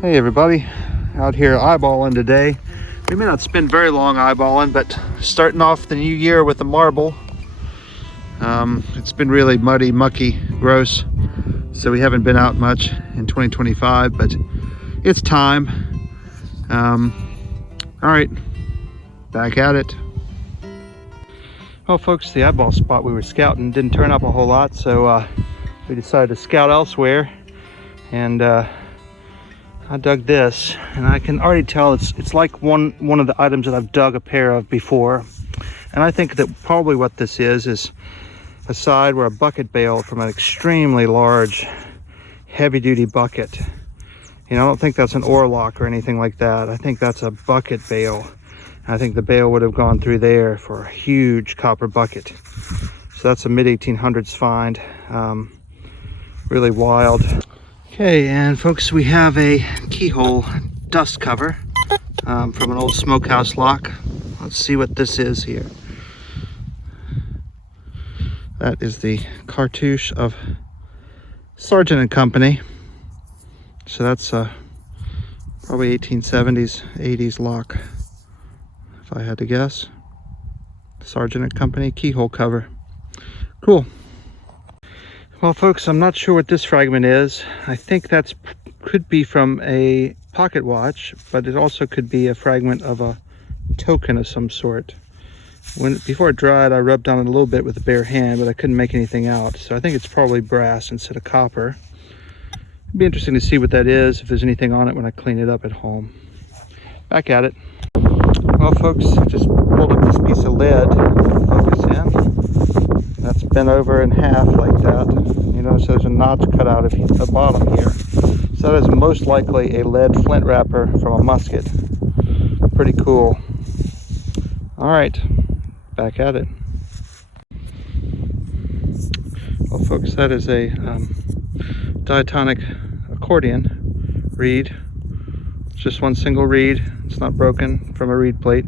Hey everybody, out here eyeballing today. We may not spend very long eyeballing, but starting off the new year with a marble. It's been really muddy, mucky, gross, so we haven't been out much in 2025, but it's time. All right, back at it. Well folks, the eyeball spot we were scouting didn't turn up a whole lot, so we decided to scout elsewhere, and I dug this, and I can already tell it's like one of the items that I've dug a pair of before. And I think that probably what this is a side where a bucket bailed from an extremely large, heavy-duty bucket. You know, I don't think that's an oar lock or anything like that. I think that's a bucket bail. I think the bail would have gone through there for a huge copper bucket. So that's a mid-1800s find. Really wild. Okay, and folks, we have a keyhole dust cover from an old smokehouse lock. Let's see what this is here. That is the cartouche of Sargent and Company. So that's probably 1870s, 80s lock, if I had to guess. Sargent and Company keyhole cover. Cool. Well folks, I'm not sure what this fragment is. I think that could be from a pocket watch, but it also could be a fragment of a token of some sort. Before it dried, I rubbed on it a little bit with a bare hand, but I couldn't make anything out. So I think it's probably brass instead of copper. It'd be interesting to see what that is, if there's anything on it when I clean it up at home. Back at it. Well folks, I just pulled up this piece of lead. Focus in. That's bent over in half like that. You notice there's a notch cut out at the bottom here. So that is most likely a lead flint wrapper from a musket. Pretty cool. All right, back at it. Well folks, that is a diatonic accordion reed. It's just one single reed. It's not broken, from a reed plate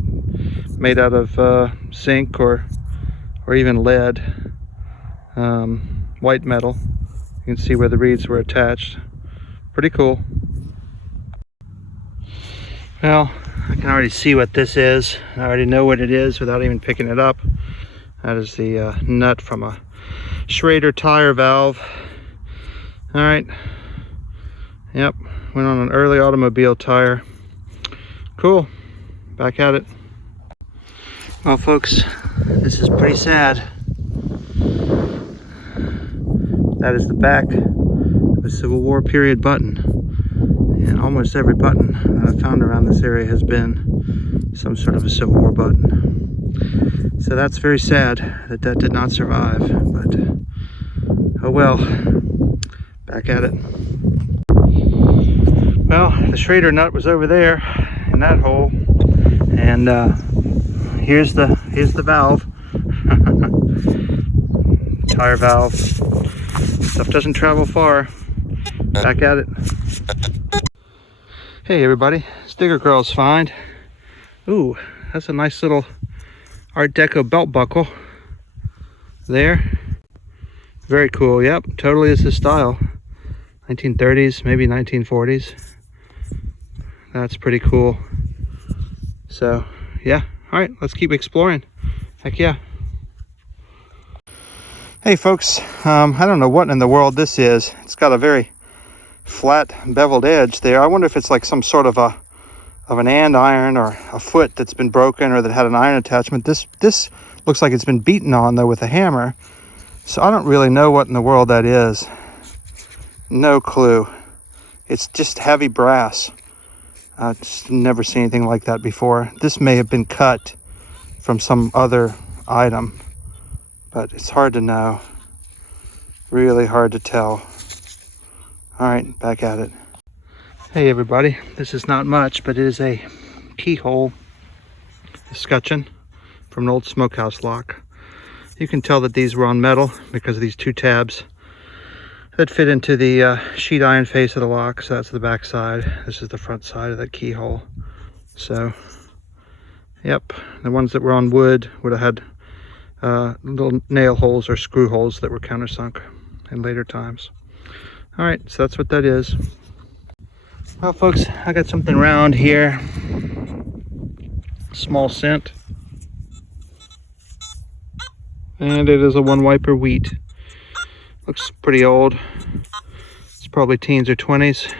made out of zinc or even lead. White metal. You can see where the reeds were attached. Pretty cool. Well, I can already see what this is. I already know what it is without even picking it up. That is the nut from a Schrader tire valve. All right. Yep, went on an early automobile tire. Cool. Back at it. Well folks, this is pretty sad. That is the back of a Civil War period button. And almost every button that I've found around this area has been some sort of a Civil War button. So that's very sad that that did not survive, but oh well. Back at it. Well, the Schrader nut was over there in that hole, and here's the valve. Tire valve. Stuff doesn't travel far. Back at it. Hey everybody, it's Diggergirl's find. Ooh, that's a nice little Art Deco belt buckle there. Very cool. Yep, totally is his style. 1930s, maybe 1940s. That's pretty cool. So yeah, all right, let's keep exploring. Heck yeah. Hey folks, I don't know what in the world this is. It's got a very flat beveled edge there. I wonder if it's like some sort of an andiron or a foot that's been broken or that had an iron attachment. This looks like it's been beaten on though with a hammer. So I don't really know what in the world that is. No clue. It's just heavy brass. I've just never seen anything like that before. This may have been cut from some other item, but it's hard to know. Really hard to tell. All right, back at it. Hey everybody, this is not much, but it is a keyhole escutcheon from an old smokehouse lock. You can tell that these were on metal because of these two tabs that fit into the sheet iron face of the lock. So that's the back side. This is the front side of that keyhole. So, yep, the ones that were on wood would have had little nail holes or screw holes that were countersunk in later times. All right, so that's what that is. Well, folks, I got something round here. Small cent. And it is a one wiper wheat. Looks pretty old. It's probably teens or 20s.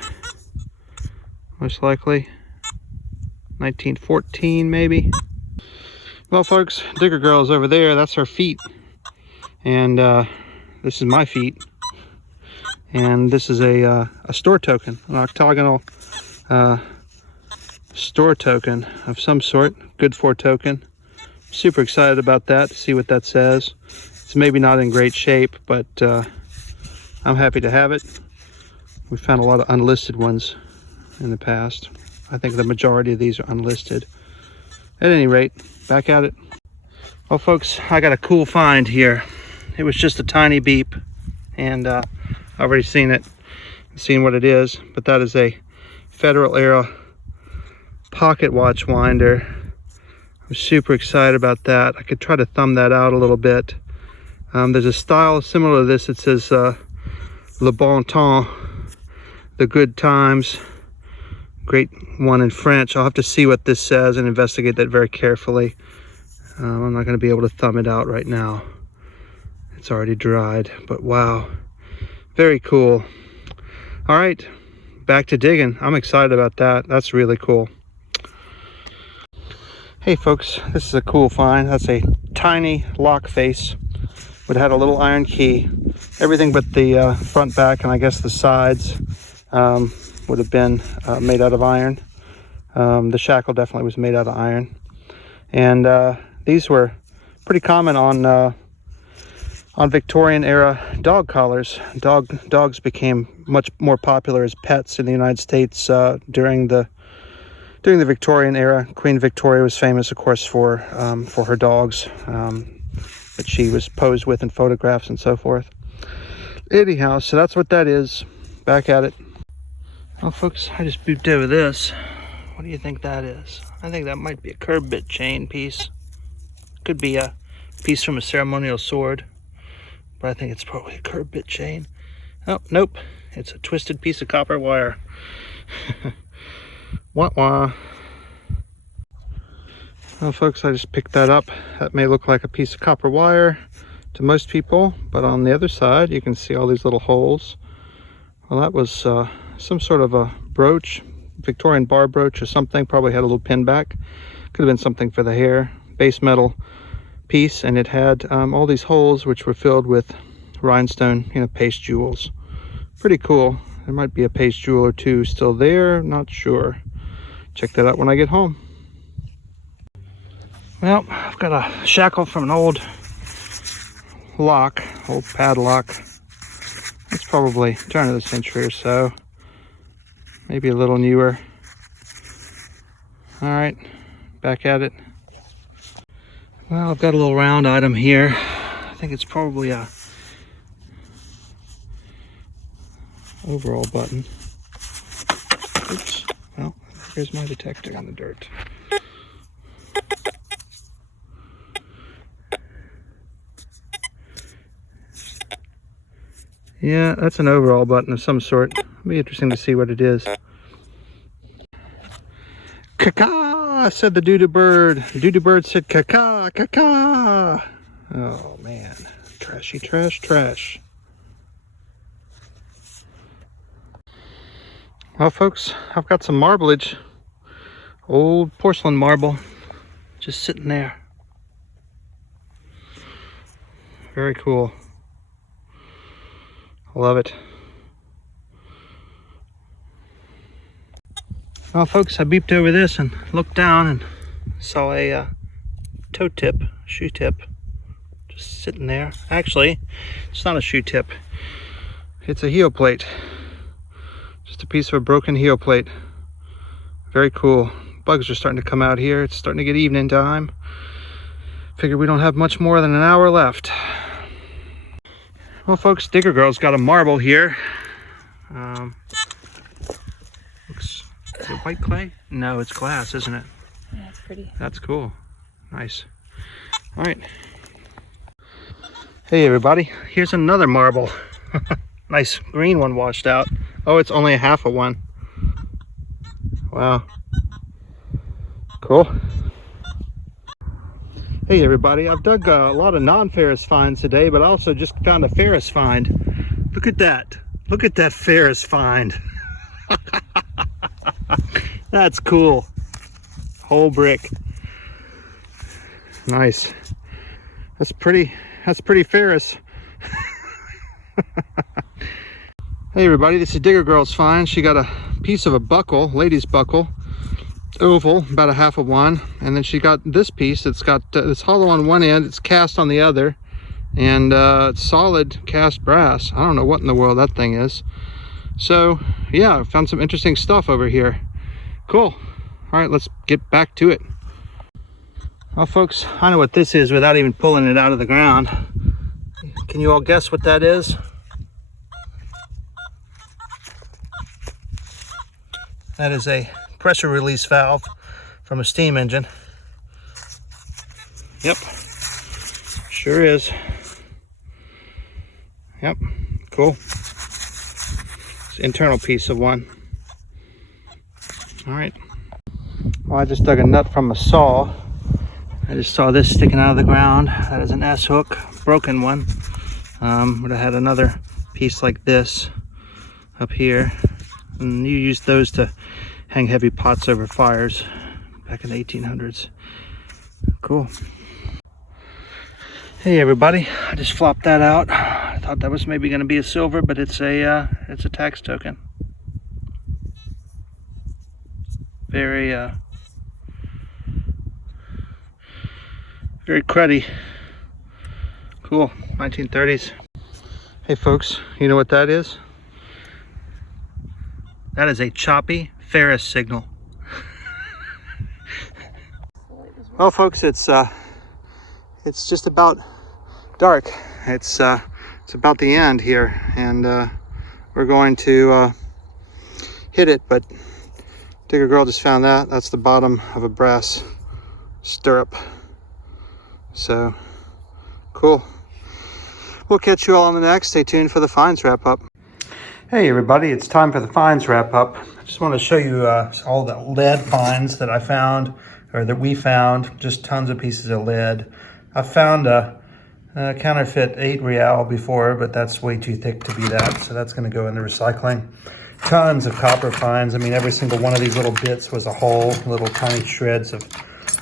Most likely. 1914 maybe. Well, folks, Diggergirl is over there. That's her feet. And this is my feet. And this is a store token, an octagonal store token of some sort. Good for token. Super excited about that, to see what that says. It's maybe not in great shape, but I'm happy to have it. We found a lot of unlisted ones in the past. I think the majority of these are unlisted. At any rate, back at it. Well, folks, I got a cool find here. It was just a tiny beep, and I've already seen it, seen what it is, but that is a Federal era pocket watch winder. I'm super excited about that. I could try to thumb that out a little bit. There's a style similar to this. It says Le Bon Temps, the good times. Great one in French. I'll have to see what this says and investigate that very carefully. I'm not going to be able to thumb it out right now. It's already dried, but wow, very cool. All right, back to digging. I'm excited about that. That's really cool. Hey folks, this is a cool find. That's a tiny lock face. Would have had a little iron key. Everything but the front, back, and I guess the sides would have been made out of iron. The shackle definitely was made out of iron. And these were pretty common on Victorian era dog collars. Dogs became much more popular as pets in the United States during the Victorian era. Queen Victoria was famous, of course, for her dogs that she was posed with in photographs and so forth. Anyhow, so that's what that is. Back at it. Well, folks, I just booped over this. What do you think that is? I think that might be a curb bit chain piece. Could be a piece from a ceremonial sword, but I think it's probably a curb bit chain. Oh, nope. It's a twisted piece of copper wire. Wah wah. Well, folks, I just picked that up. That may look like a piece of copper wire to most people, but on the other side, you can see all these little holes. Well, that was some sort of a brooch, Victorian bar brooch or something. Probably had a little pin back. Could have been something for the hair. Base metal piece, and it had all these holes which were filled with rhinestone, paste jewels. Pretty cool. There might be a paste jewel or two still there, not sure. Check that out when I get home. Well, I've got a shackle from an old lock, old padlock. It's probably turn of the century or so. Maybe a little newer. All right, back at it. Well, I've got a little round item here. I think it's probably a overall button. Oops. Well, here's my detector in the dirt. Yeah, that's an overall button of some sort. It'll be interesting to see what it is. Caca, said the doo-doo bird. Doo-doo bird said caca, caca. Oh man, trashy, trash, trash. Well, folks, I've got some marblage. Old porcelain marble, just sitting there. Very cool. I love it. Well, folks, I beeped over this and looked down and saw a toe tip, shoe tip, just sitting there. Actually, it's not a shoe tip. It's a heel plate. Just a piece of a broken heel plate. Very cool. Bugs are starting to come out here. It's starting to get evening time. Figure we don't have much more than an hour left. Well, folks, Diggergirl's got a marble here. Looks, is it white clay? No, it's glass, isn't it? Yeah, it's pretty. That's cool. Nice. All right. Hey, everybody. Here's another marble. Nice green one washed out. Oh, it's only a half of one. Wow. Cool. Hey everybody, I've dug a lot of non-ferrous finds today, but I also just found a ferrous find. Look at that. Look at that ferrous find. That's cool. Whole brick. Nice. That's pretty ferrous. Hey everybody, this is Diggergirl's find. She got a piece of a buckle, lady's buckle, oval, about a half of one, and then she got this piece that's got it's hollow on one end, it's cast on the other, and it's solid cast brass. I don't know what in the world that thing is. So yeah, I found some interesting stuff over here. Cool. All right, let's get back to it. Well folks, I know what this is without even pulling it out of the ground. Can you all guess what that is? That is a pressure release valve from a steam engine. Yep, sure is. Yep, cool. It's an internal piece of one. All right. Well, I just dug a nut from a saw. I just saw this sticking out of the ground. That is an S hook, broken one. Would have had another piece like this up here. And you used those to hang heavy pots over fires back in the 1800s. Cool. Hey everybody, I just flopped that out. I thought that was maybe going to be a silver, but it's a tax token. Very cruddy. Cool. 1930s. Hey folks, you know what that is? That is a choppy ferrous signal. Well folks, it's just about dark. It's about the end here, and we're going to hit it, but Diggergirl just found that. That's the bottom of a brass stirrup. So cool. We'll catch you all on the next. Stay tuned for the finds wrap up. Hey everybody, it's time for the finds wrap up. I just want to show you all the lead finds that I found, or that we found. Just tons of pieces of lead. I found a counterfeit 8 real before, but that's way too thick to be that, so that's going to go into recycling. Tons of copper finds. I mean, every single one of these little bits was a whole little tiny shreds of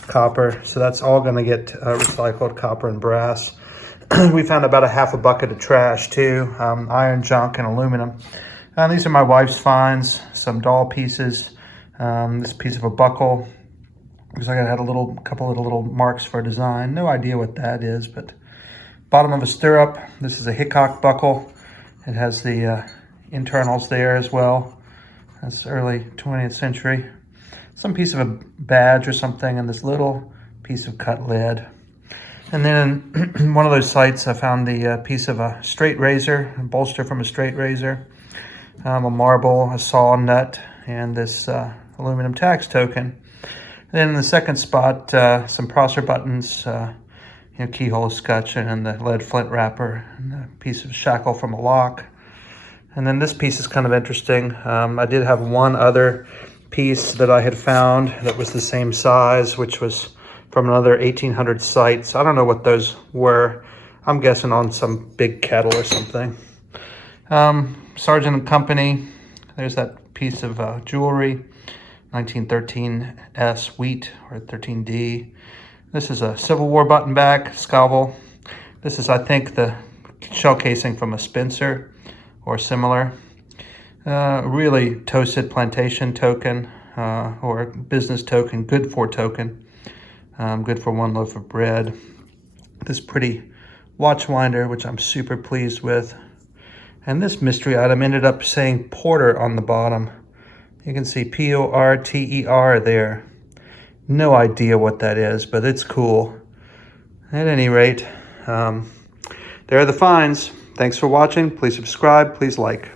copper, so that's all going to get recycled, copper and brass. We found about a half a bucket of trash too, iron, junk, and aluminum. These are my wife's finds, some doll pieces, this piece of a buckle. Looks like it had a couple of little marks for a design. No idea what that is, but bottom of a stirrup. This is a Hickok buckle. It has the internals there as well. That's early 20th century. Some piece of a badge or something, and this little piece of cut lead. And then in one of those sites, I found the piece of a straight razor, a bolster from a straight razor, a marble, a saw nut, and this aluminum tax token. And then in the second spot, some Prosser buttons, keyhole escutcheon, and the lead flint wrapper, and a piece of shackle from a lock. And then this piece is kind of interesting. I did have one other piece that I had found that was the same size, which was from another 1800 site. So I don't know what those were. I'm guessing on some big kettle or something. Sargent and Company. There's that piece of jewelry. 1913 wheat, or 13D. This is a Civil War button back, scalpel. This is, I think, the shell casing from a Spencer or similar. Really toasted plantation token, or business token, good for token. Good for one loaf of bread. This pretty watch winder, which I'm super pleased with. And this mystery item ended up saying Porter on the bottom. You can see P-O-R-T-E-R there. No idea what that is, but it's cool. At any rate, there are the finds. Thanks for watching. Please subscribe. Please like.